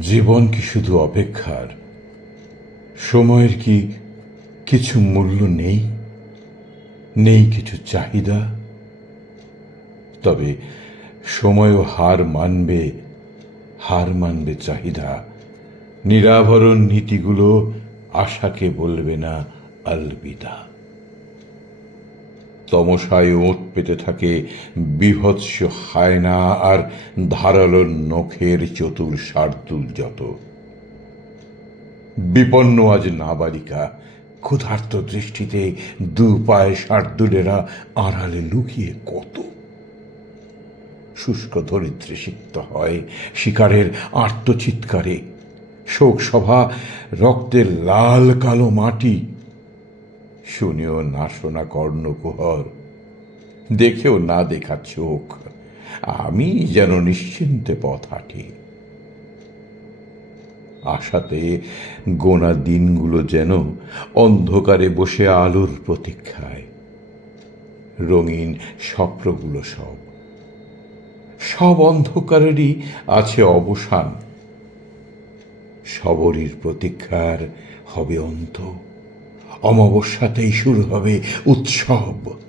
জীবন কি শুধু অপেক্ষার? সময়ের কি কিছু মূল্য নেই? নেই কিছু চাহিদা? তবে সময়ও হার মানবে চাহিদা। নিরাভরণ নীতিগুলো আশাকে বলবে না আলবিদা। তমসায় ওঁত পেতে থাকে বীভৎস হায়না আর ধারালো নখের চতুর শার্দুল যত। বিপন্ন আজ নাবালিকা, ক্ষুধার্ত দৃষ্টিতে দু পায়ে শার্দুলেরা আড়ালে লুকিয়ে কত। শুষ্ক ধরিত্রী সিক্ত হয় শিকারের আর্তচিৎকারে। শোক সভা রক্তের লাল কালো মাটি, শুনেও না শোনা কর্ণকুহর, দেখেও না দেখা চোখ। আমি যেন নিশ্চিন্তে পথ হাঁটি। আশাতে গোনা দিনগুলো যেন অন্ধকারে বসে আলোর প্রতীক্ষায়। রঙিন স্বপ্নগুলো সব অন্ধকারেরই আছে অবসান। সবরই প্রতীক্ষার হবে অন্ত। অমাবস্যাতেই শুরু হবে উৎসব।